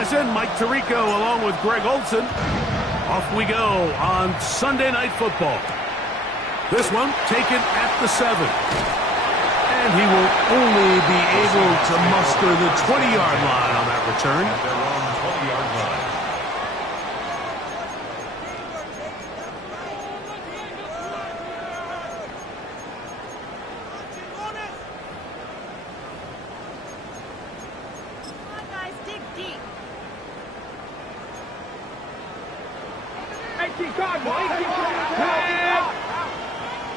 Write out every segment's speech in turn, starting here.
us in, Mike Tirico, along with Greg Olson. Off we go on Sunday Night Football. This one taken at the 7. And he will only be able to muster the 20-yard line on that return. At their own 20-yard line.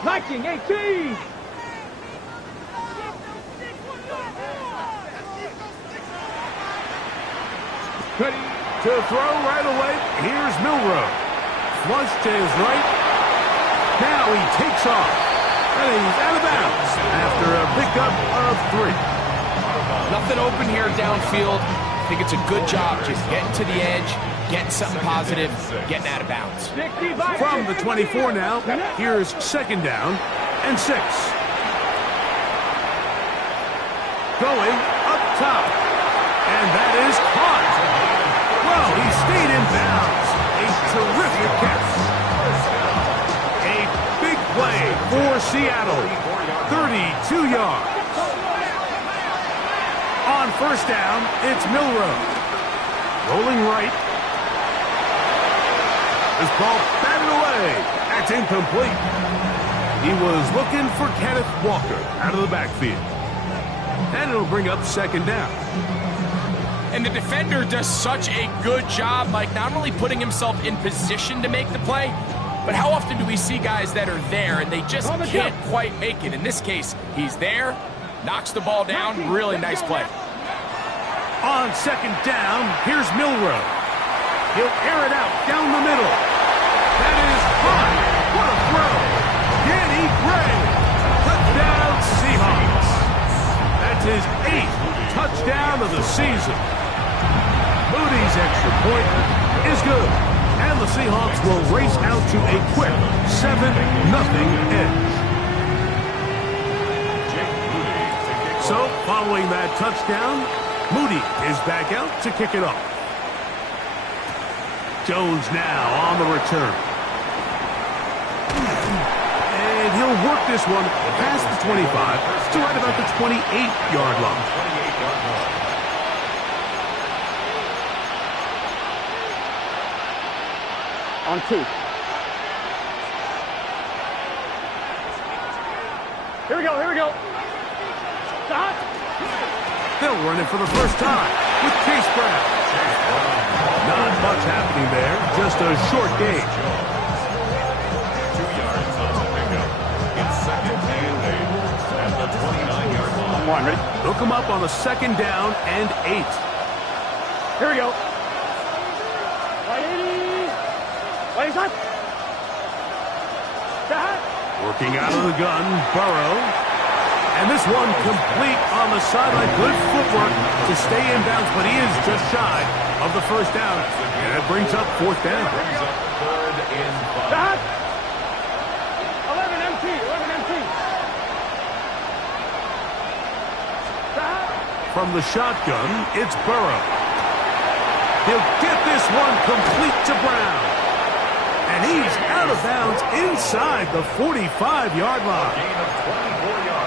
Liking 18. To throw right away, here's Milroe. Flush to his right. Now he takes off. And he's out of bounds after a pickup of 3. Nothing open here downfield. I think it's a good job just getting to the edge, getting something positive, getting out of bounds. From the 24 now, here's 2nd down and 6. Going up top. And that is caught. Well, he stayed in bounds. A terrific catch. A big play for Seattle. 32 yards. On 1st down, it's Milroe. Rolling right. This ball batted away. That's incomplete. He was looking for Kenneth Walker out of the backfield. And it'll bring up 2nd down. And the defender does such a good job, Mike, not only putting himself in position to make the play, but how often do we see guys that are there and they just can't quite make it? In this case, he's there, knocks the ball down, really nice play. On 2nd down, here's Milroe. He'll air it out down the middle. That is hot. What a throw. Danny Gray. Touchdown Seahawks. That's his 8th touchdown of the season. Moody's extra point is good. And the Seahawks will race out to a quick 7-0 edge. So, following that touchdown, Moody is back out to kick it off. Jones now on the return. And he'll work this one past the 25 to right about the 28-yard line. On 2. Here we go, here we go. Stop. They'll run it for the first time with Chase Brown. Not much happening there, just a short gain. 2 yards on the pickup. It's 2nd and 8 at the 29-yard line. Come on, ready? Hook him up on a 2nd down and 8. Here we go. Ladies up. Working out of the gun, Burrow. And this one complete on the sideline. Good footwork to stay in bounds, but he is just shy of the 1st down. And it brings up 4th down. Brings up 3rd and 5. 11 MT, 11 MT. From the shotgun, it's Burrow. He'll get this one complete to Brown. And he's out of bounds inside the 45-yard line.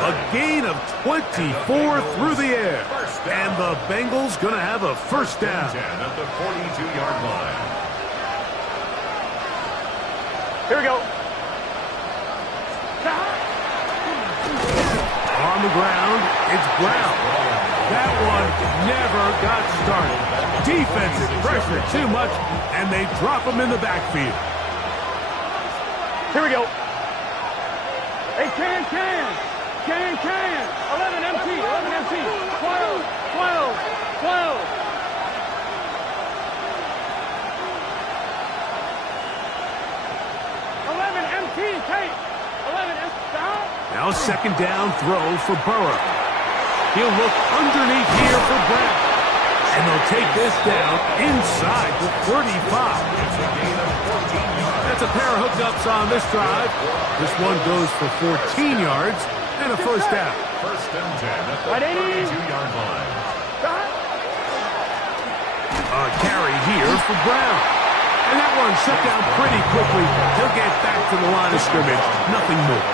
A gain of 24 through the air. And the Bengals going to have a 1st down. At the 42-yard line. Here we go. On the ground, it's Brown. That one never got started. Defensive pressure too much, and they drop him in the backfield. Here we go. Hey, can. 11 MT, 11 MT. 12. 11 MT, Tate. 11 MT, stop. Now 2nd down throw for Burrow. He'll look underneath here for Brown. And they'll take this down inside the 35. It's a gain of 14 yards. That's a pair of hookups on this drive. This one goes for 14 yards and a 1st down. 1st and 10 at the 32-yard line. A A carry here for Brown. And that one shut down pretty quickly. He'll get back to the line of scrimmage. Nothing more.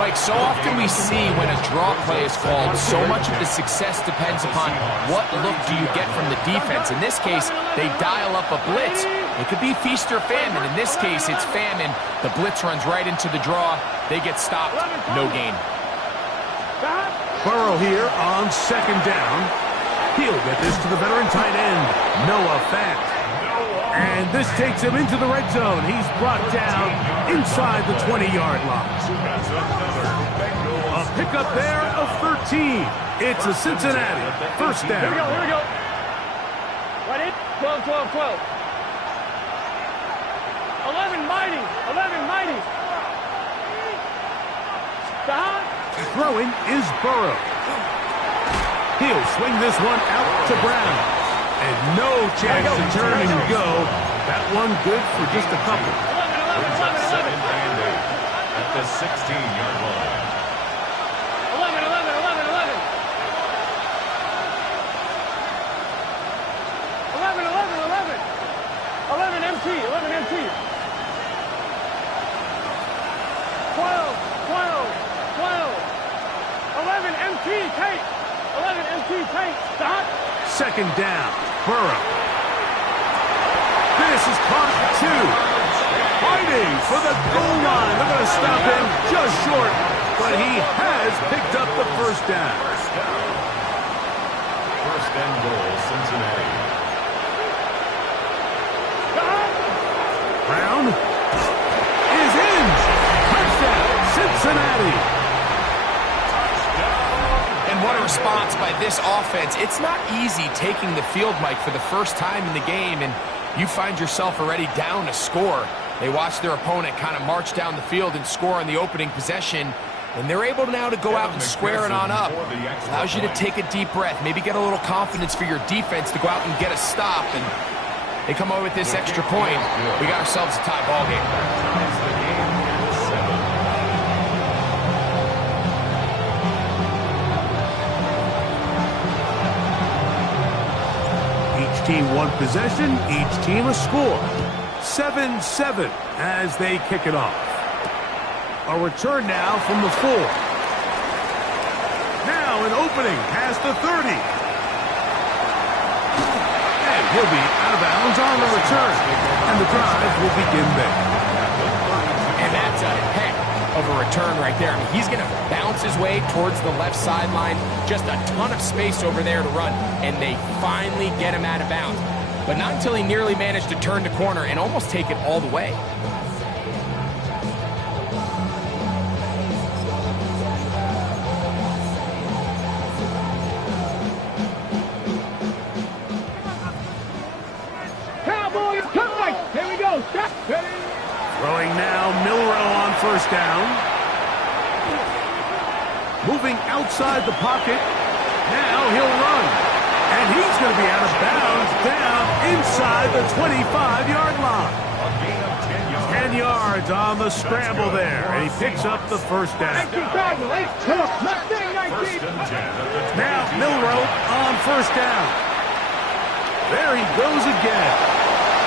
Mike, so often we see when a draw play is called, so much of the success depends upon what look do you get from the defense. In this case, they dial up a blitz. It could be feast or famine. In this case, it's famine. The blitz runs right into the draw. They get stopped. No gain. Burrow here on second down. He'll get this to the veteran tight end, Noah Fant. And this takes him into the red zone. He's brought down inside the 20-yard line. A pickup there of 13. It's a Cincinnati first down. Here we go, here we go. Ready? 12, 12, 12. 11 mighty, 11 mighty. Stop. Throwing is Burrow. He'll swing this one out to Brown. And no chance to turn and go. That one good for just a couple. 11, 11, 11, 11. Second and 8 at the 16-yard line. 11, 11, 11, 11. 11, 11, 11. 11 MT, 11 MT. 12, 12, 12. 11 MT, take. 11 MT, take. Stop. Second down, Burrow. This is caught at 2. Fighting for the goal line. They're going to stop him just short, but he has picked up the first down. First and goal, Cincinnati. Brown is in. Touchdown, Cincinnati. And what a response by this offense. It's not easy taking the field, Mike, for the first time in the game, and you find yourself already down a score. They watch their opponent kind of march down the field and score on the opening possession, and they're able now to go out and square it on up. Allows you to take a deep breath, maybe get a little confidence for your defense to go out and get a stop, and they come away with this extra point. We got ourselves a tie ball game. Team one possession, each team a score. 7-7 as they kick it off. A return now from the 4. Now an opening past the 30. And he'll be out of bounds on the return. And the drive will begin there. And that's a heck of a return right there. I mean, he's going to bounce his way towards the left sideline. Just a ton of space over there to run. And they finally get him out of bounds. But not until he nearly managed to turn the corner and almost take it all the way. Cowboys, come right. Here we go. Stop. Ready? Throwing now, Milroe on first down. Moving outside the pocket. Now he'll run. And he's going to be out of bounds down inside the 25-yard line. 10 yards on the scramble there. And he picks up the first down. Now Milroe on first down. There he goes again.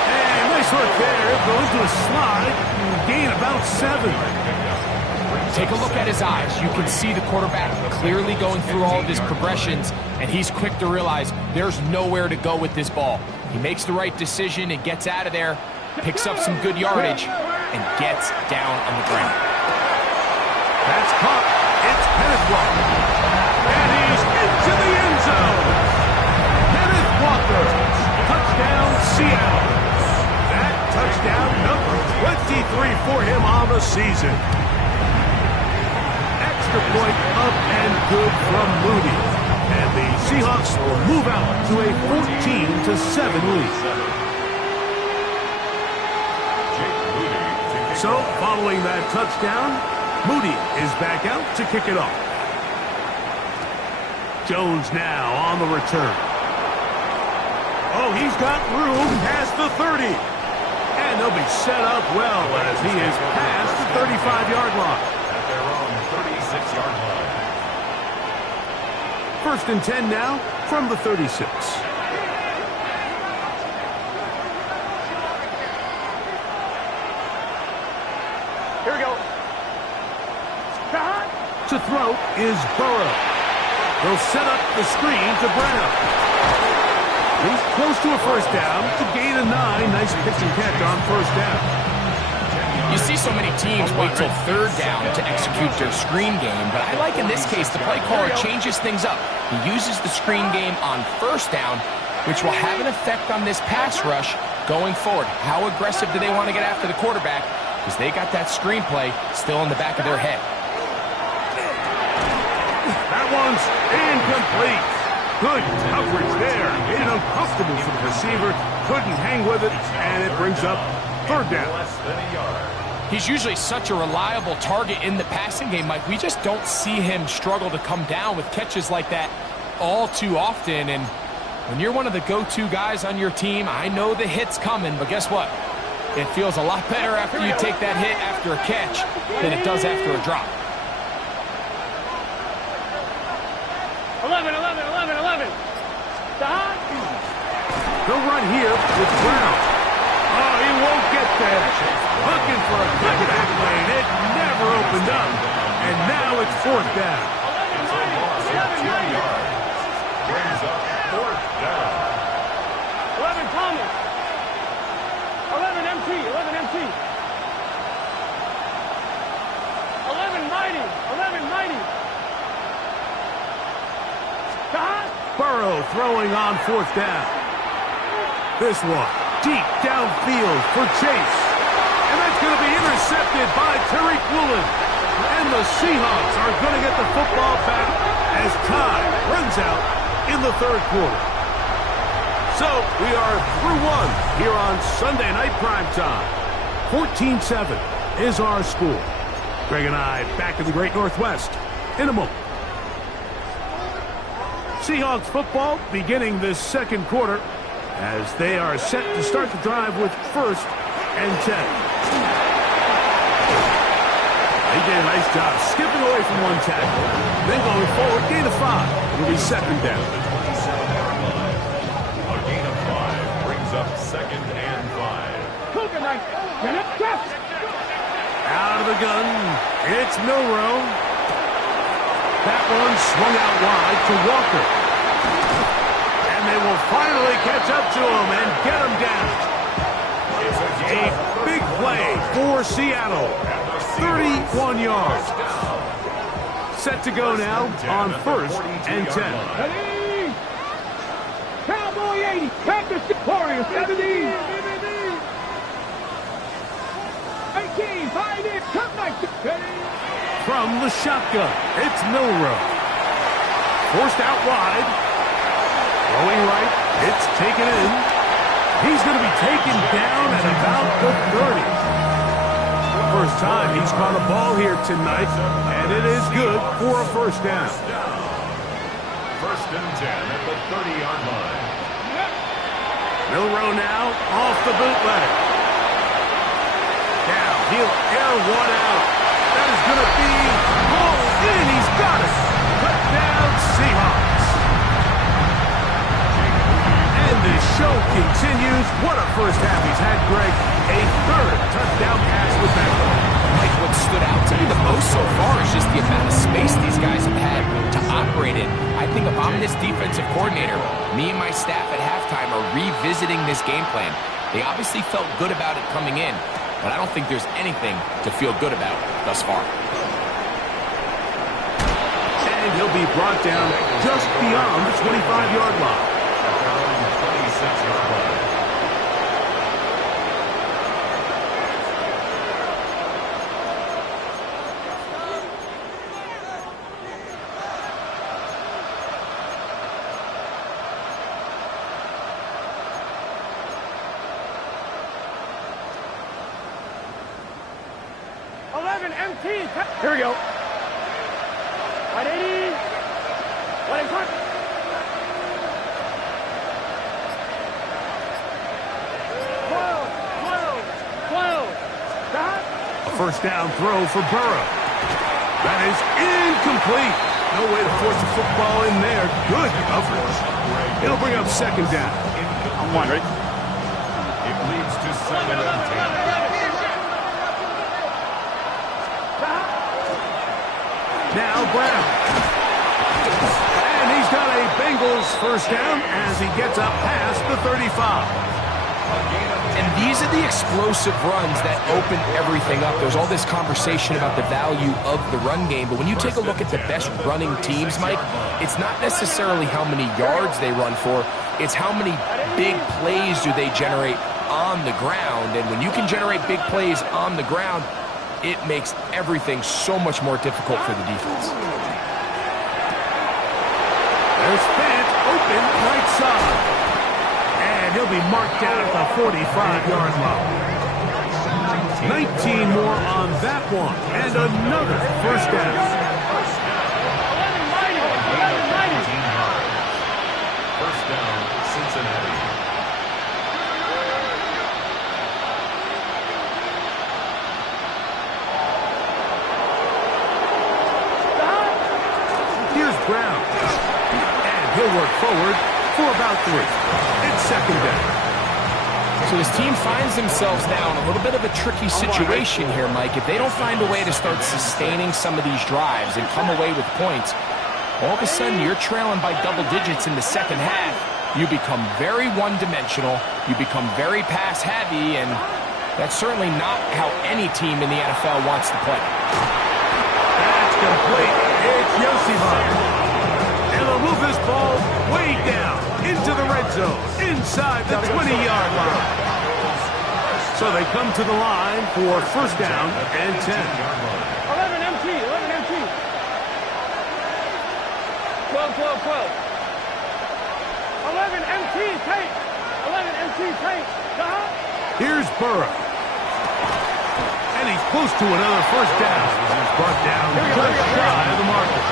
And nice work there. Goes to a slide. Gain about 7. Take a look at his eyes. You can see the quarterback clearly going through all of his progressions, and he's quick to realize there's nowhere to go with this ball. He makes the right decision and gets out of there, picks up some good yardage, and gets down on the ground. That's caught. It's Kenneth Walker. And he's into the end zone. Kenneth Walker. Touchdown, Seattle. That touchdown number 23 for him on the season. Extra point up and good from Moody. And the Seahawks will move out to a 14-7 lead. So, following that touchdown, Moody is back out to kick it off. Jones now on the return. Oh, he's got room past the 30. And they'll be set up well as he is past the 35-yard line. At their own 36-yard line. First and 10 now from the 36. Here we go. To throw is Burrow. They'll set up the screen to Brown. He's close to a first down. To gain a 9. Nice pitch and catch on first down. You see so many teams wait till third down to execute their screen game, but I like in this case the play caller changes things up. He uses the screen game on first down, which will have an effect on this pass rush going forward. How aggressive do they want to get after the quarterback? Because they got that screenplay still in the back of their head. That one's incomplete. Good coverage there. Made it uncomfortable for the receiver. Couldn't hang with it, and it brings up third down. He's usually such a reliable target in the passing game, Mike. We just don't see him struggle to come down with catches like that all too often. And when you're one of the go-to guys on your team, I know the hit's coming, but guess what? It feels a lot better after you take that hit after a catch than it does after a drop. 11. They'll run here with Brown. Oh, he won't get there. Looking for a quick back lane. It never opened up. And now it's fourth down. 11 Thomas. 11 MT. 11 Mighty. 11 Mighty. Burrow throwing on fourth down. This one deep downfield for Chase. And that's going to be intercepted by Tariq Woolen. And the Seahawks are going to get the football back as time runs out in the third quarter. So we are through one here on Sunday Night Primetime. 14-7 is our score. Greg and I back in the Great Northwest in a moment. Seahawks football beginning this second quarter as they are set to start the drive with first and 10. They did a nice job skipping away from one tackle, then going forward, gain of 5. It'll be second down. A gain of 5 brings up second and 5. Cougar knife. Out of the gun, it's Milroe. That one swung out wide to Walker. And they will finally catch up to him and get him down. A big play for Seattle. 31 yards. Set to go now on first and 10. Cowboy 80. Packers Warriors 70. 18. Pioneer. Come back. From the shotgun, it's Milroe. Forced out wide. Throwing right. It's taken in. He's going to be taken down at about the 30. First time he's caught a ball here tonight, and it is good for a first down. First and 10 at the 30-yard line. Milroe now off the bootleg. Now he'll air one out. That is going to be hauled in. He's got it. Touchdown, Seahawks. And the show continues. What a first half he's had, Greg. A third touchdown pass with that ball. Like what stood out to me the most so far is just the amount of space these guys have had to operate in. I think if I'm this defensive coordinator, me and my staff at halftime are revisiting this game plan. They obviously felt good about it coming in, but I don't think there's anything to feel good about thus far. And he'll be brought down just beyond the 25-yard line. 26-yard line. Here we go. 180. 180. 12. A first down throw for Burrow. That is incomplete. No way to force the football in there. Good coverage. It'll bring up second down. On one, right? It leads to second and 10. Now Brown. And he's got a Bengals first down as he gets up past the 35. And these are the explosive runs that open everything up. There's all this conversation about the value of the run game, but when you take a look at the best running teams, Mike, it's not necessarily how many yards they run for, it's how many big plays do they generate on the ground. And when you can generate big plays on the ground, it makes everything so much more difficult for the defense. There's Fant open right side. And he'll be marked down at the 45-yard line. 19 more on that one. And another first down. First down, Cincinnati. Here's Brown. And he'll work forward for about 3. It's second down. So his team finds themselves now in a little bit of a tricky situation here, Mike. If they don't find a way to start sustaining some of these drives and come away with points, all of a sudden you're trailing by double digits in the second half. You become very one-dimensional. You become very pass-heavy, and that's certainly not how any team in the NFL wants to play. That's complete. It's Yosivon. And they'll move this ball way down into the red zone, inside the 20-yard line. So they come to the line for first down and 10. 11 MT, 11 MT. 12, 12, 12. 11 MT, tape. 11 MT, tape. Here's Burrow. And he's close to another first down. He's brought down just shy of the marker.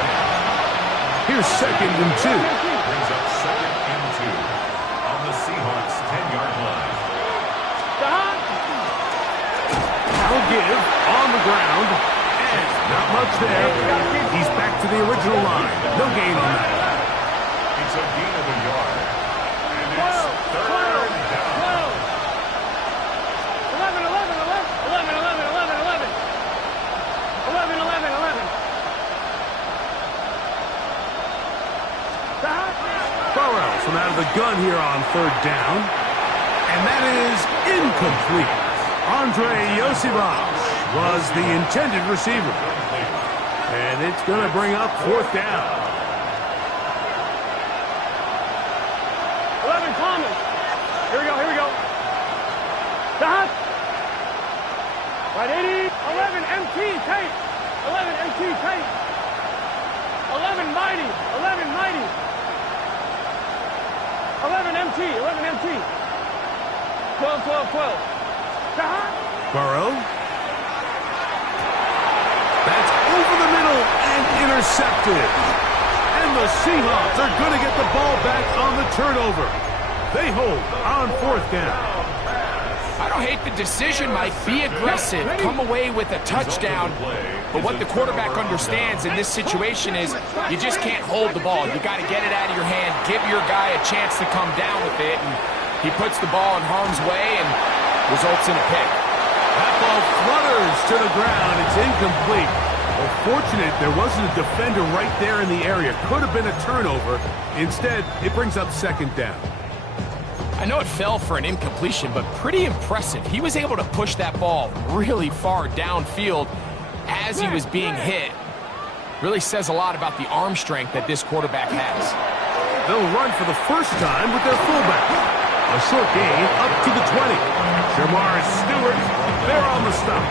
Here's second and 2. Brings up second and 2 on the Seahawks 10-yard line. Now give on the ground. And not much there. He's back to the original line. No gain on that. It's a gain of a yard. And it's third down. 11, 11, 11, 11, 11, 11, 11. 11, 11, 11. Burrow from out of the gun here on third down. And that is incomplete. Andre Yosivon was the intended receiver. And it's going to bring up fourth down. 11 Thomas. Here we go, here we go. Dot. Right 80. 11 MT tape. 11 MT tape. 11 mighty. 11 mighty. 11 MT. 11 MT. 12, 12, 12. Dot. Burrow. That's over the middle and intercepted. And the Seahawks are going to get the ball back on the turnover. They hold on fourth down. I don't hate the decision, Mike. Be aggressive. Come away with a touchdown. But what the quarterback understands in this situation is you just can't hold the ball. You got to get it out of your hand. Give your guy a chance to come down with it. And he puts the ball in harm's way and results in a pick. That ball flutters to the ground. It's incomplete. Well, fortunate there wasn't a defender right there in the area. Could have been a turnover. Instead, it brings up second down. I know it fell for an incompletion, but pretty impressive. He was able to push that ball really far downfield as he was being hit. Really says a lot about the arm strength that this quarterback has. They'll run for the first time with their fullback. A short gain up to the 20. Jamar Stewart, they're on the stop.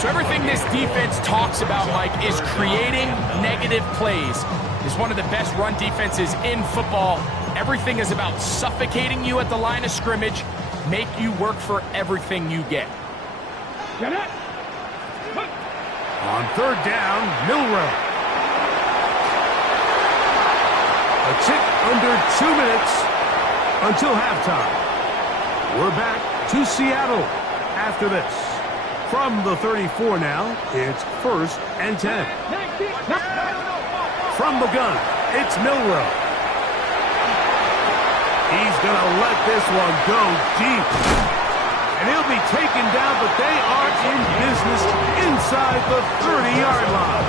So everything this defense talks about, Mike, is creating negative plays. It's one of the best run defenses in football. Everything is about suffocating you at the line of scrimmage, make you work for everything you get. On third down, Milroe. A tick under 2 minutes until halftime. We're back to Seattle after this. From the 34 now, it's first and 10. From the gun, it's Milroe. He's going to let this one go deep. And he'll be taken down, but they are in business inside the 30-yard line.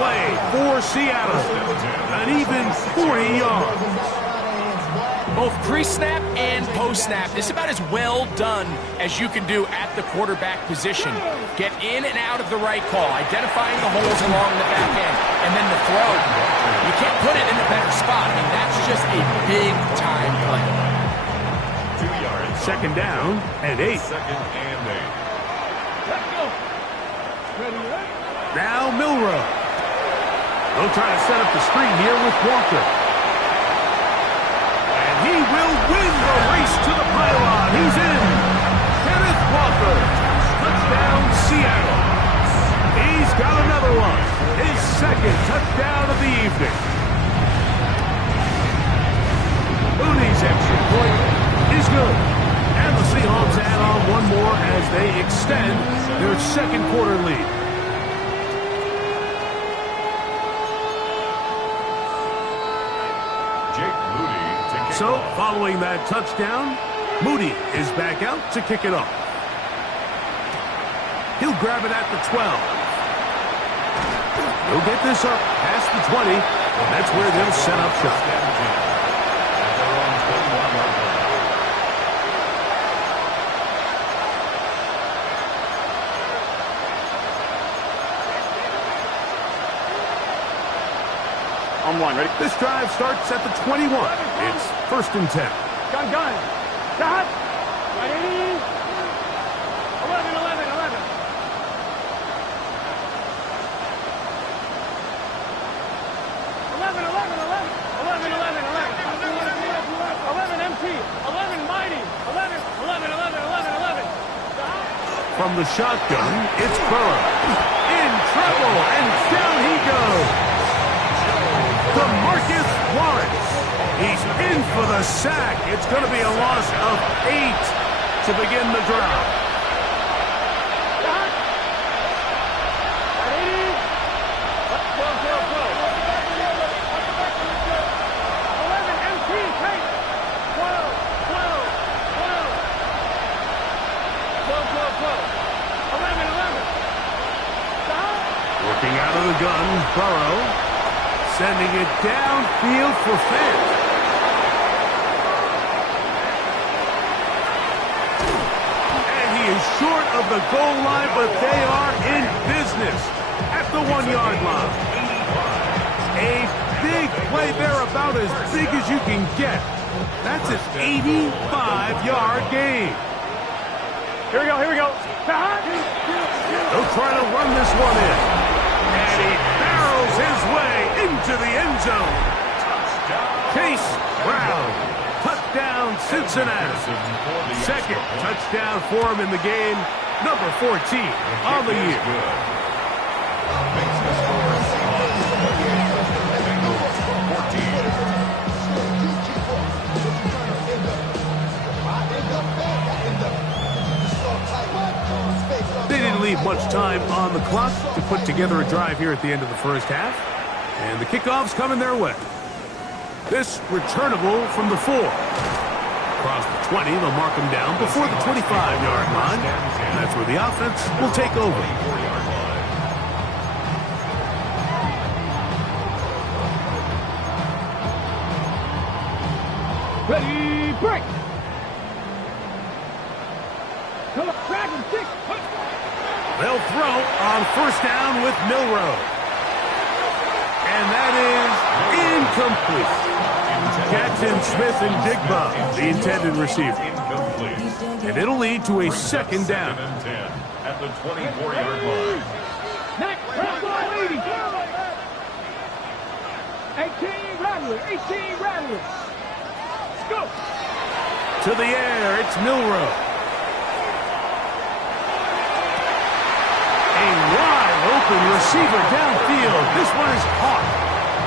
play for Seattle. An even 40 yards. Both pre-snap and post-snap, it's about as well done as you can do at the quarterback position. Get in and out of the right call, identifying the holes along the back end, and then the throw. You can't put it in a better spot. I mean, that's just a big-time play. 2 yards. Second down and 8. Second and 8. Let's go. Ready, ready. Now Milroe. They'll try to set up the screen here with Walker. He will win the race to the pylon. He's in. Kenneth Walker. Touchdown, Seattle. He's got another one. His second touchdown of the evening. Moody's extra point is good. And the Seahawks add on one more as they extend their second quarter lead. So, following that touchdown, Moody is back out to kick it off. He'll grab it at the 12. He'll get this up past the 20, and that's where they'll set up shop. On one, ready? This drive starts at the 21. It's 1st and 10. Gun. Shot. Ready. 11. 11 MT. 11 mighty. 11. From the shotgun, it's Burrow. In trouble, and down he goes. DeMarcus Lawrence. He's in for the sack. It's going to be a loss of 8 to begin the drive. Working out of the gun, Burrow. Sending it downfield for Fant. And he is short of the goal line, but they are in business at the 1-yard line. A big play there, about as big as you can get. That's an 85-yard gain. Here we go. They'll try to run this one in. And he barrels his way into the end zone. Chase Brown. Touchdown, Cincinnati. Second touchdown for him in the game. Number 14 on the year. They didn't leave much time on the clock to put together a drive here at the end of the first half. And the kickoff's coming their way. This returnable from the 4. Across the 20, they'll mark him down before the 25-yard line. And that's where the offense will take over. Ready, break. Come on, drag him, 6. They'll throw on first down with Milroe. And that is incomplete. Jackson Smith and Digba, the intended receiver. And it'll lead to a second down. At the 24-yard line. Next, 18 Rattler. Let's go. To the air, it's Milroe. A wide open receiver downfield. This one is caught.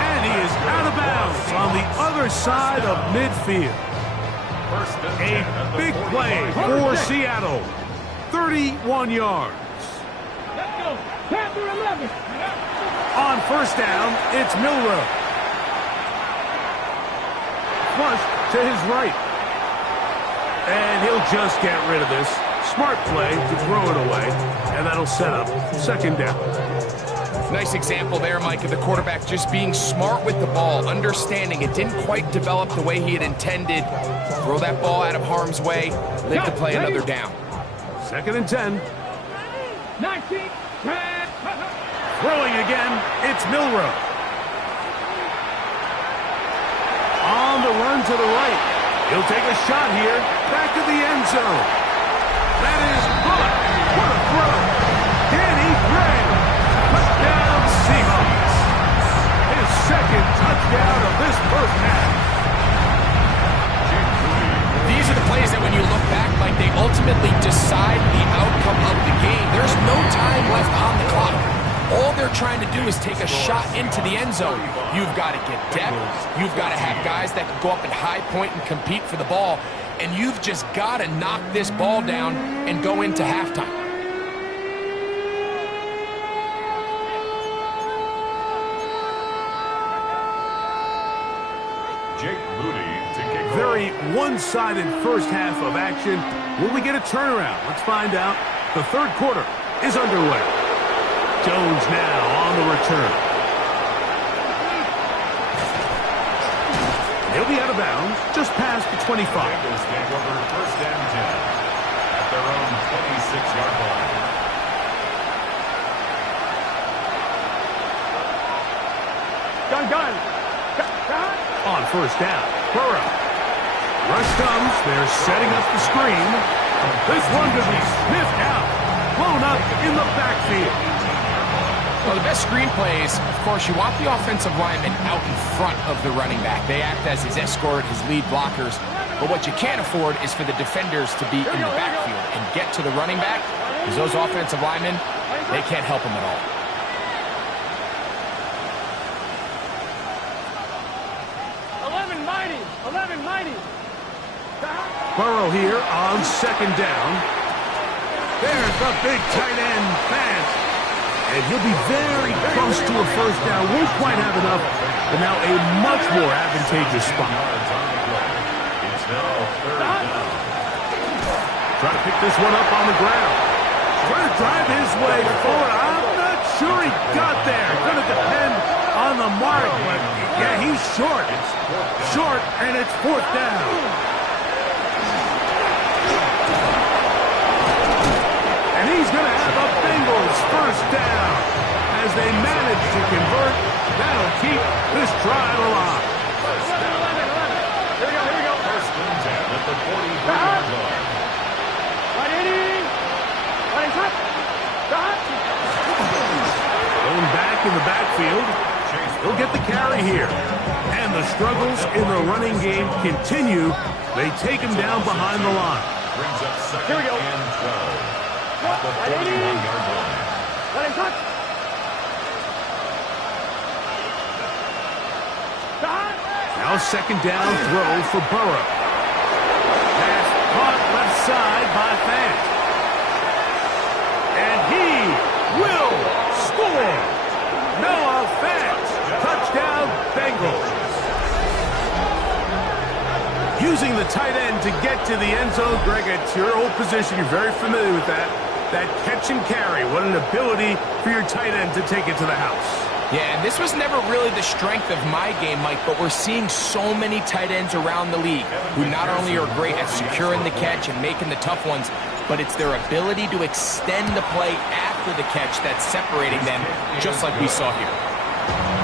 And he is out of bounds on the other side of midfield. A big play for Seattle. 31 yards. Let's go. Panther 11. On first down, it's Milroe. Flush to his right. And he'll just get rid of this. Smart play to throw it away. And that'll set up second down. Nice example there, Mike, of the quarterback just being smart with the ball, understanding it didn't quite develop the way he had intended. Throw that ball out of harm's way, live to play another down. 2nd and 10. 19. Throwing again, it's Milroe. On the run to the right. He'll take a shot here, back of the end zone. That is caught. What a throw. Danny Gray. Touchdown Seahawks. His 2nd touchdown of this first half. These are the plays that when you look back, like they ultimately decide the outcome of the game. There's no time left on the clock. All they're trying to do is take a shot into the end zone. You've got to get depth. You've got to have guys that can go up at high point and compete for the ball. And you've just got to knock this ball down and go into halftime. Very one-sided first half of action. Will we get a turnaround? Let's find out. The 3rd quarter is underway. Jones now on the return. He'll be out of bounds just past the 25. Bengals take over 1st and 10 at their own 26-yard line. Gun. On 1st down, Burrow. Rush comes. They're setting up the screen. This one could be sniffed out. Blown up in the backfield. Well, the best screen plays, of course, you want the offensive lineman out in front of the running back. They act as his escort, his lead blockers. But what you can't afford is for the defenders to be in the backfield and get to the running back, because those offensive linemen, they can't help him at all. Burrow here on 2nd down. There's the big tight end, Fant. And he'll be very close to a 1st down. Won't quite have enough, but now a much more advantageous spot. It's now 3rd down. Trying to pick this one up on the ground. Trying to drive his way forward. I'm not sure he got there. Going to depend on the mark, but yeah, he's short. Short, and it's 4th down. And he's going to have a Bengals 1st down. As they manage to convert, that'll keep this drive alive. Here we go. 1st and 10 at the 43-yard line. Going back in the backfield. He'll get the carry here. And the struggles in the running game continue. They take him down behind the line. Brings up 2nd Here we go. and 12 at the 41-yard line. Now 2nd down throw for Burrow. Pass caught left side by Fant. And he will score. Noah Fant. Touchdown Bengals. Using the tight end to get to the end zone. Greg, it's your old position. You're very familiar with that. That catch and carry. What an ability for your tight end to take it to the house. Yeah, and this was never really the strength of my game, Mike, but we're seeing so many tight ends around the league who not only are great at securing the catch and making the tough ones, but it's their ability to extend the play after the catch that's separating them, just like we saw here.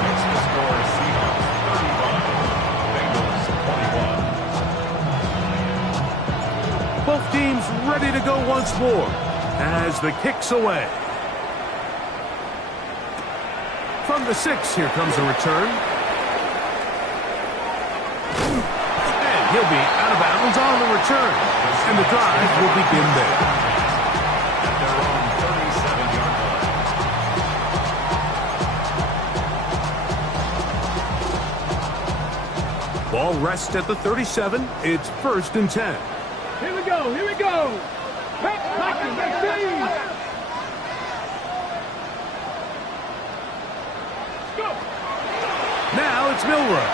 Next to score is Seahawks 35, Bengals 21. Both teams ready to go once more as the kick's away. From the 6, here comes a return. And he'll be out of bounds on the return. And the drive will begin there. At their own 37-yard line. Ball rests at the 37. It's 1st and 10. Here we go. Now it's Milroe.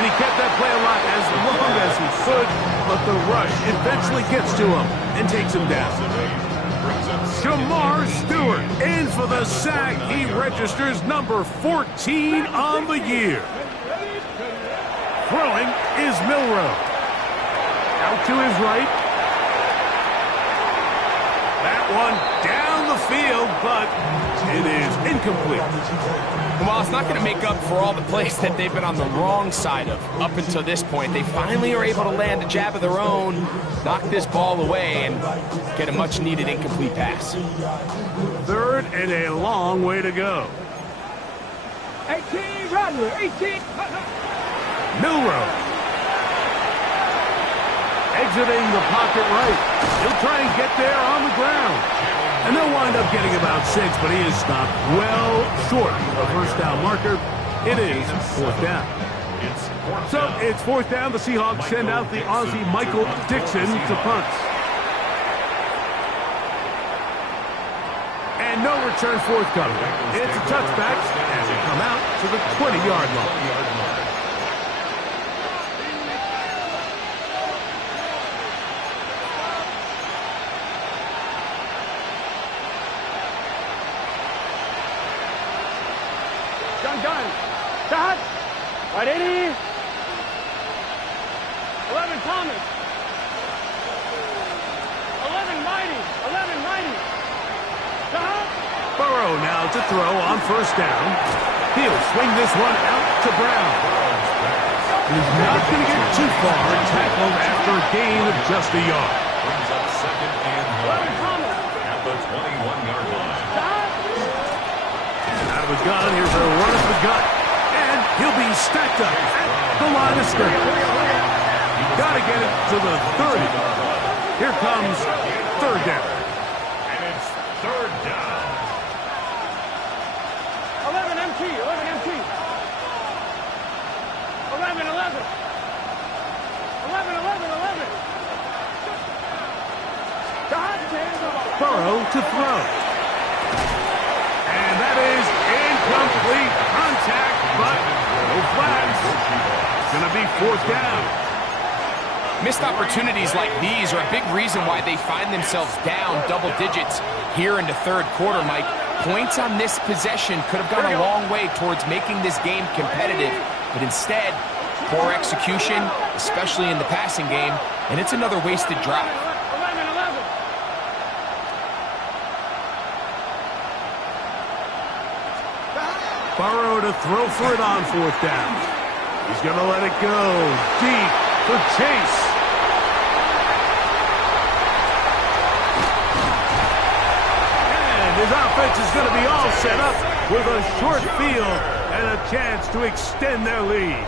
And he kept that play alive as long as he could. but the rush eventually gets to him and takes him down. Jamar Stewart in for the sack. He registers number 14 on the year. Throwing is Milroe. Out to his right. That one down the field, but it is incomplete. Well, it's not going to make up for all the plays that they've been on the wrong side of up until this point. They finally are able to land a jab of their own, knock this ball away, and get a much-needed incomplete pass. Third and a long way to go. 18, Rodler, 18. Milroe. Exiting the pocket right. He'll try and get there on the ground. And they'll wind up getting about 6, but he is stopped well short of a first down marker. It is fourth down. So it's fourth down. The Seahawks send out the Aussie Michael Dixon to punt. And no return forthcoming. It's a touchback as they come out to the 20-yard line. Gun. Stop. Right 80. 11 Thomas. 11 Mighty. 11 Mighty. Stop. Burrow now to throw on first down. He'll swing this one out to Brown. He's not going to get too far, tackled after a gain of just a yard. Brings up second and 11 Thomas. at the 21-yard line. Stop. Out of the gun, here's a run up the gut. And he'll be stacked up at the line of scrimmage. Got to get it to the 30. Here comes third down. And it's third down. 11 MT. 11 MT. 11. 11. 11. 11. Stop. Burrow to throw. And that is incomplete. Contact, but no flags. It's going to be fourth down. Missed opportunities like these are a big reason why they find themselves down double digits here in the third quarter, Mike. Points on this possession could have gone a long way towards making this game competitive, but instead, poor execution, especially in the passing game, and it's another wasted drive. 11. Burrow to throw for it on fourth down. He's going to let it go deep for Chase. And his offense is going to be all set up with a short field and a chance to extend their lead.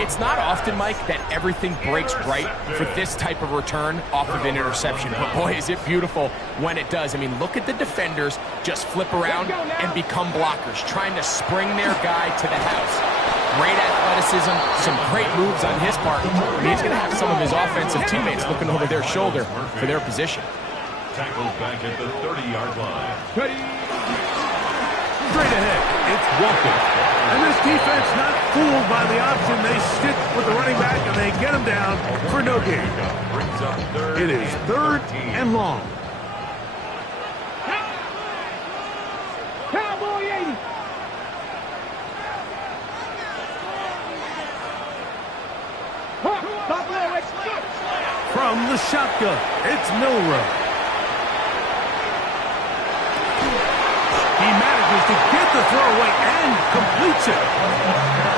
It's not often, Mike, that everything breaks right for this type of return off of an interception. But boy, is it beautiful when it does. I mean, look at the defenders just flip around and become blockers, trying to spring their guy to the house. Great athleticism, some great moves on his part. And he's going to have some of his offensive teammates looking over their shoulder for their position. Tackled back at the 30-yard line. Straight ahead, it's Walker. And this defense not fooled by the option. They stick with the running back and they get him down for no gain. Brings up third. It is third and long. Cowboy 80. From the shotgun, it's Milroe. He manages to get the throw away and completes it.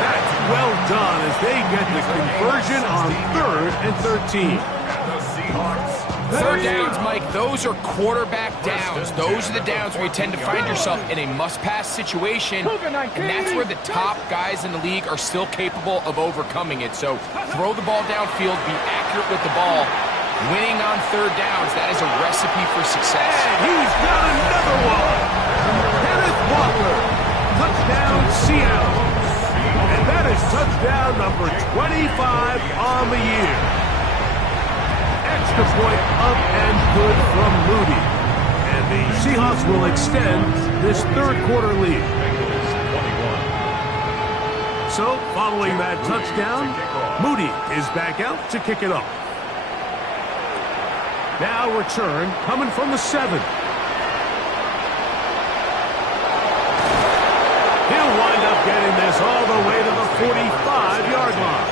That's well done as they get the conversion on 3rd and 13. The Seahawks. Third downs, Mike, those are quarterback downs. Those are the downs where you tend to find yourself in a must-pass situation, and that's where the top guys in the league are still capable of overcoming it. So throw the ball downfield, be accurate with the ball. Winning on third downs, that is a recipe for success. And he's got another one. Kenneth Walker, touchdown Seattle. And that is touchdown number 25 on the year. Extra point up and good from Moody. And the Seahawks will extend this third quarter lead. So, following that touchdown, Moody is back out to kick it off. Now return coming from the 7. He'll wind up getting this all the way to the 45-yard line.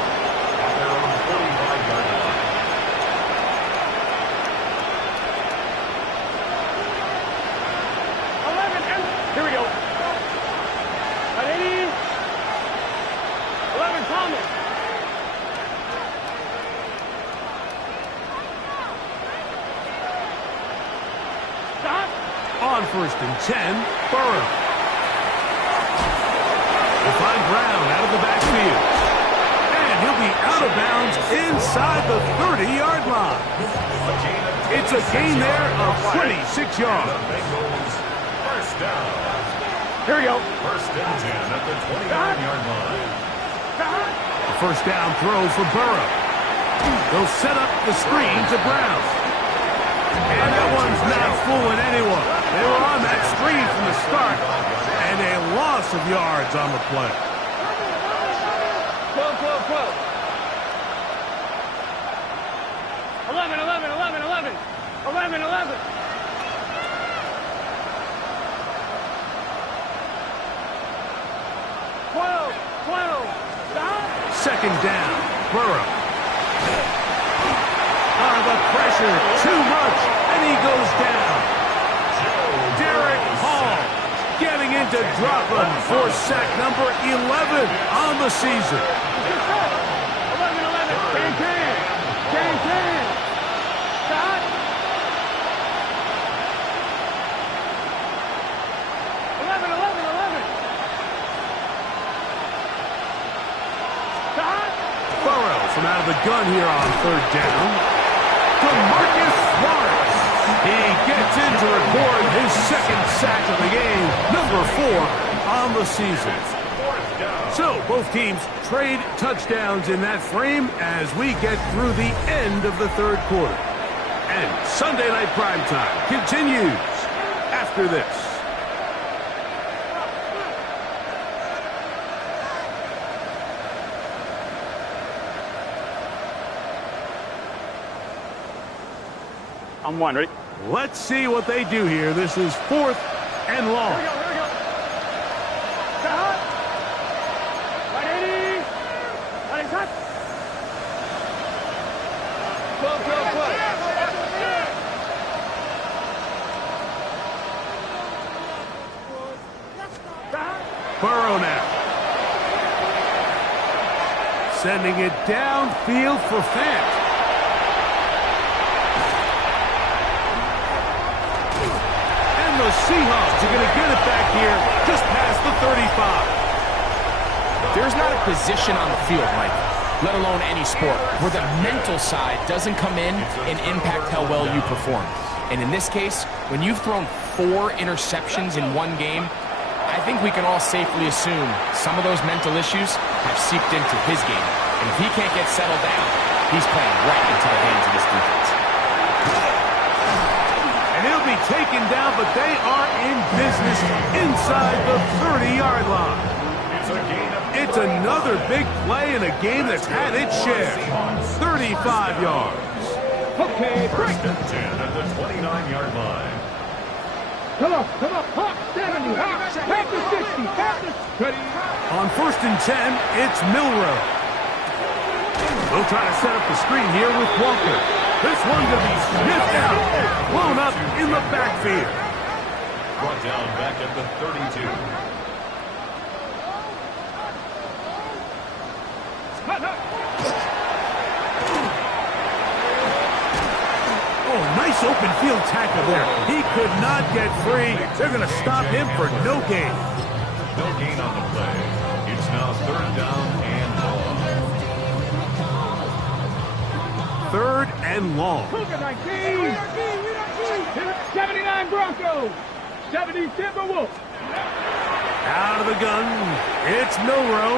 At their own 45-yard line. Here we go. At 80. 11, Thomas. Stop. On 1st and 10, Burrow. We'll find Brown out of the backfield. And he'll be out of bounds inside the 30-yard line. It's a gain there of 26 yards. The Bengals first down. Here we go. 1st and 10 at the 29-yard line. The first down throw for Burrow. They'll set up the screen to Brown. And that one's not fooling anyone. They were on that screen from the start. And a loss of yards on the play. 12, 12, 12. 11, 11, 11, 11. 11, 11. Second down, Burrow. The pressure, too much, and he goes down. Derek Hall getting in to drop him for sack number 11 on the season. 11, 11. Can. Stop. 11, 11, 11. Stop. Burrow from out of the gun here on 3rd down. Marcus Smart. He gets in to record his 2nd sack of the game, number 4 on the season. So both teams trade touchdowns in that frame as we get through the end of the 3rd quarter. And Sunday Night Primetime continues after this. I'm one, ready? Let's see what they do here. This is 4th and long. Here we go. Stop. Right 80. Right cut. 12, 12, 12. Burrow now. Sending it downfield for Fant. The Seahawks are going to get it back here just past the 35. There's not a position on the field, Mike, let alone any sport, where the mental side doesn't come in and impact how well you perform. And in this case, when you've thrown 4 interceptions in one game, I think we can all safely assume some of those mental issues have seeped into his game. And if he can't get settled down, he's playing right into the hands of this defense. He'll be taken down, but they are in business inside the 30-yard line. It's another big play in a game that's had its share. 35 yards. Okay, break. 1st and 10 at the 29-yard line. Come on. Hawk 70. Hawk 60. Ready. On 1st and 10, it's Milrow. They'll try to set up the screen here with Walker. This one going to be sniffed out, blown up in the backfield. Brought down back at the 32. Oh, nice open field tackle there. He could not get free. They're going to stop him for no gain. No gain on the play. It's now 3rd down and long. 3rd and long. 19. 79 Broncos. 70 Timberwolves. Out of the gun, it's Milrow.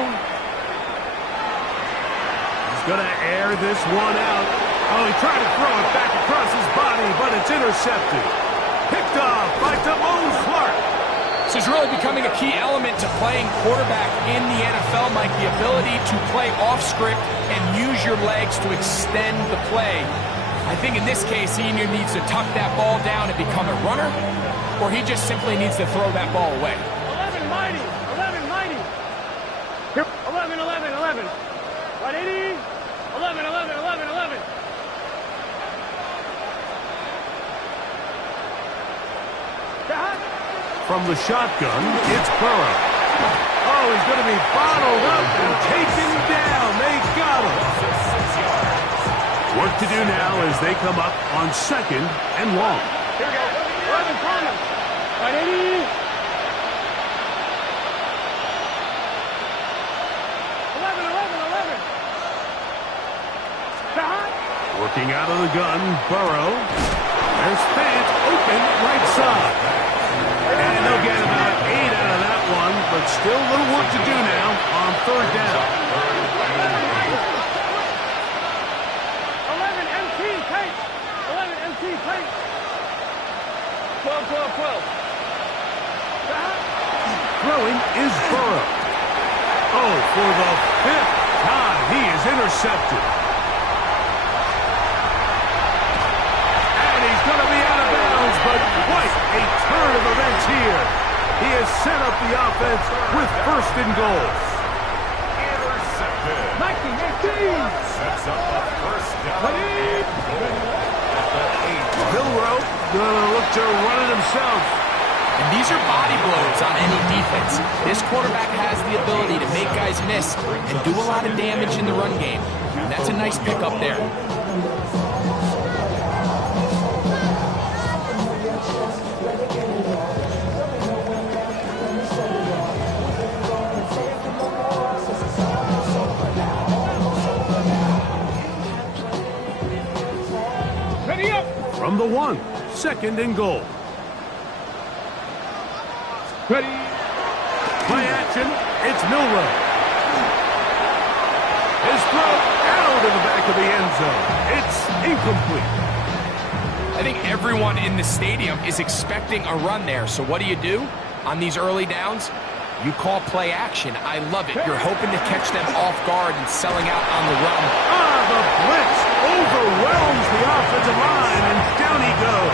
He's going to air this one out. Oh, he tried to throw it back across his body, but it's intercepted. Picked off by Damone Clark. This is really becoming a key element to playing quarterback in the NFL, Mike, the ability to play off script and use your legs to extend the play. I think in this case, he either needs to tuck that ball down and become a runner, or he just simply needs to throw that ball away. 11 mighty, 11 mighty. Here, 11, 11, 11. Right, 80, 11, 11, 11, 11. From the shotgun, it's Burrow. Oh, he's going to be bottled up and taken down. They got him. Work to do now as they come up on 2nd and long. Here we go. 11 Thomas. Right, 80. 11, 11, 11. Working out of the gun, Burrow. There's Fant open right side. And they'll get about 8 out of that one, but still a little work to do now on 3rd down. 11 MT tight. 11 MT tight. 12, 12, 12. Throwing is Burrow. Oh, for the 5th time, he is intercepted. And he's going to be out of bounds, but quite a turn of events here. He has set up the offense with 1st and goal. Intercepted. 19, 18. Sets up the 1st down and goal at the 8. Milrow going to look to run it himself. And these are body blows on any defense. This quarterback has the ability to make guys miss and do a lot of damage in the run game. And that's a nice pickup there. Ready up. From the 1, 2nd and goal. Ready. Play action, it's Milrow. His throw out of the back of the end zone. It's incomplete. I think everyone in the stadium is expecting a run there. So what do? On these early downs? You call play action. I love it. You're hoping to catch them off guard and selling out on the run. The blitz overwhelms the offensive line, and down he goes.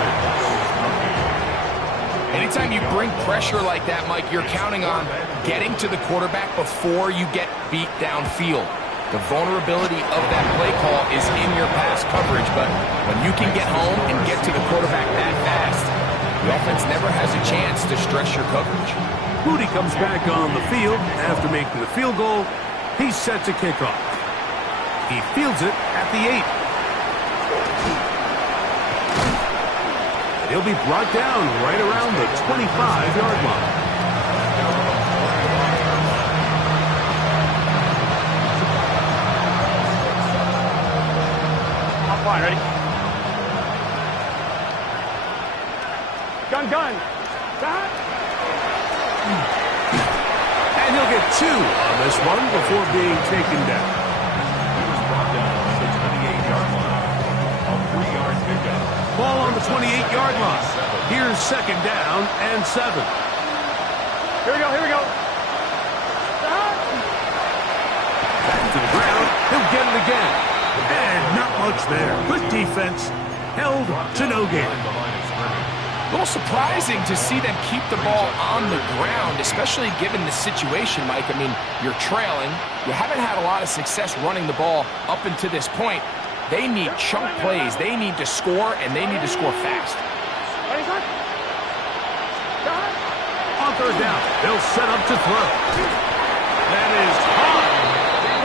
Anytime you bring pressure like that, Mike, you're counting on getting to the quarterback before you get beat downfield. The vulnerability of that play call is in your pass coverage, but when you can get home and get to the quarterback that fast, the offense never has a chance to stress your coverage. Moody comes back on the field after making the field goal. He sets a kickoff. He fields it at the 8. He'll be brought down right around the 25-yard line. I'm fine, ready? Gun. And he'll get 2 on this one before being taken down. He was brought down at the 28-yard line. A 3-yard pickup. Ball on the 28-yard line. Here's 2nd down and 7. Here we go. Back to the ground. He'll get it again. And not much there. Good defense. Held to no gain. A little surprising to see them keep the ball on the ground, especially given the situation, Mike. I mean, you're trailing. You haven't had a lot of success running the ball up until this point. They need chunk plays. They need to score, and they need to score fast. On 3rd down, they'll set up to throw. That is hard.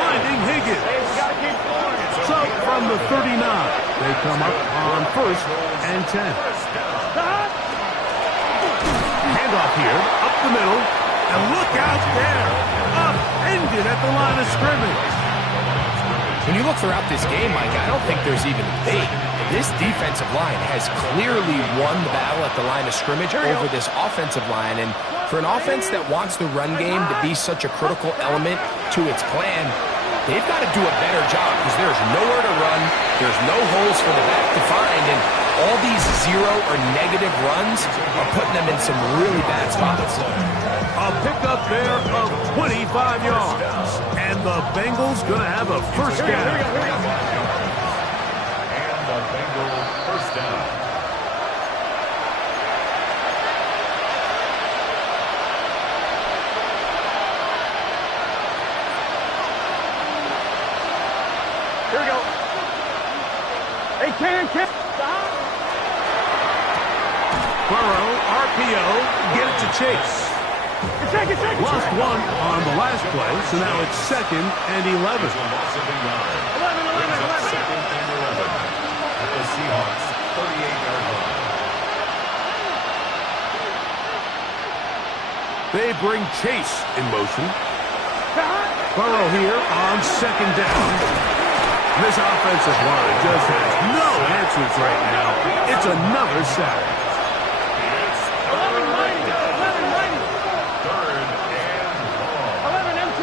Finding Higgins. So from the 39, they come up on 1st and 10. Handoff here, up the middle, and look out there. Upended at the line of scrimmage. When you look throughout this game, Mike, I don't think there's even a debate. This defensive line has clearly won the battle at the line of scrimmage over this offensive line. And for an offense that wants the run game to be such a critical element to its plan, they've got to do a better job because there's nowhere to run, there's no holes for the back to find, and all these zero or negative runs are putting them in some really bad spots. A pickup there of 25 yards. And the Bengals going to have a first down. And the Bengals first down. Here we go. Hey, Ken. Stop. Burrow, RPO, get it to Chase. Lost one on the last play, so now it's 2nd and 11. 11. Second and 11. At the Seahawks, 38-yard line. They bring Chase in motion. Burrow here on 2nd down. This offensive line just has no answers right now. It's another sack. 11 MT.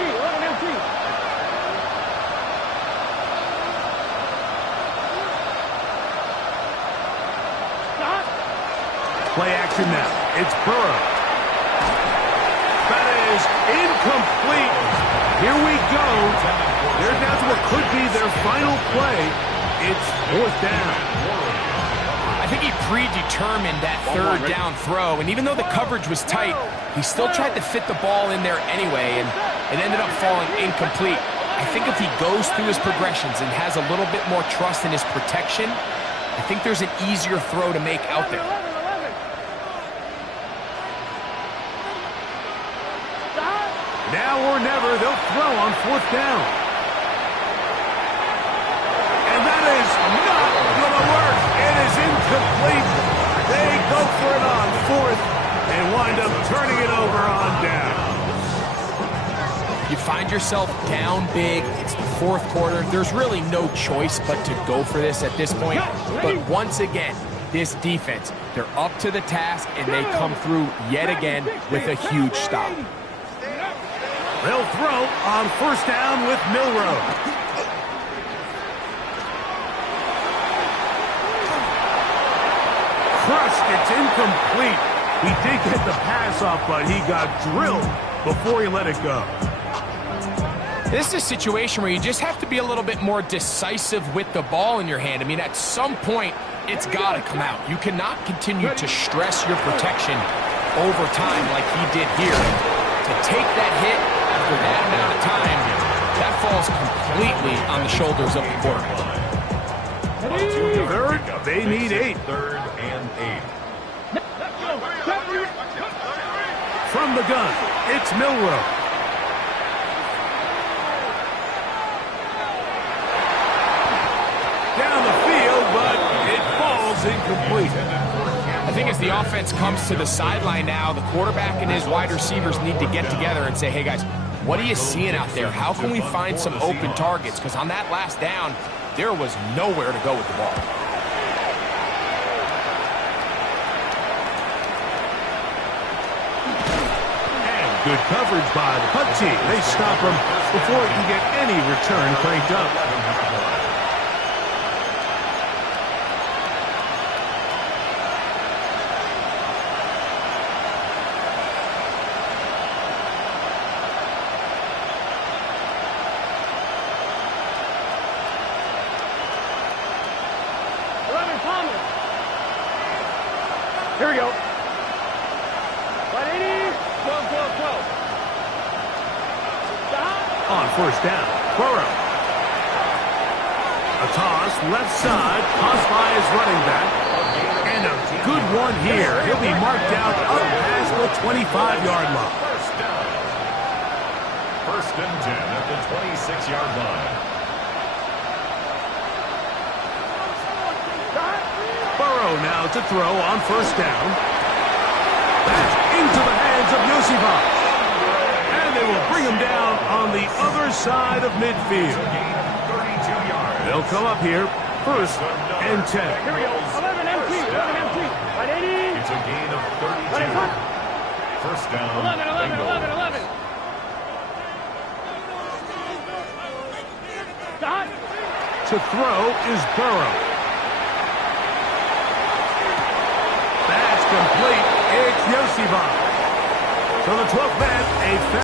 Stop. Play action now. It's Burrow. That is incomplete. Here we go. They're down to what could be their final play. It's 4th down. I think he predetermined that 3rd down throw, and even though the coverage was tight, he still tried to fit the ball in there anyway, and it ended up falling incomplete. I think if he goes through his progressions and has a little bit more trust in his protection, I think there's an easier throw to make out there. Now or never, they'll throw on 4th down. And that is not going to work. It is incomplete. They go for it on 4th and wind up turning it over on down. You find yourself down big. It's the 4th quarter. There's really no choice but to go for this at this point. But once again, this defense, they're up to the task, and they come through yet again with a huge stop. They'll throw on 1st down with Milroe. Crushed, it's incomplete. He did get the pass off, but he got drilled before he let it go. This is a situation where you just have to be a little bit more decisive with the ball in your hand. I mean, at some point, it's got to come out. You cannot continue to stress your protection over time like he did here. To take that hit after that amount of time, that falls completely on the shoulders of the quarterback. 3rd, they need 8. 3rd and 8. From the gun, it's Milroe. Down the field, but it falls incomplete. I think as the offense comes to the sideline now, the quarterback and his wide receivers need to get together and say, hey, guys, what are you seeing out there? How can we find some open targets? Because on that last down, there was nowhere to go with the ball. And good coverage by the punt team. They stop him before he can get any return cranked up. Here we go. 180. 12. Stop. On 1st down, Burrow. A toss, left side, tossed by his running back. And a good one here. He'll be marked out up past the 25-yard line. First down. 1st and 10 at the 26-yard line. Burrow now to throw on 1st down. That's into the hands of Yosivas. And they will bring him down on the other side of midfield. They'll come up here, 1st and 10. Here we go. 11 MT. 180. It's a gain of 32. 1st down. 11. Stop. To throw is Burrow. complete. It's Yosibov. So the 12th man, a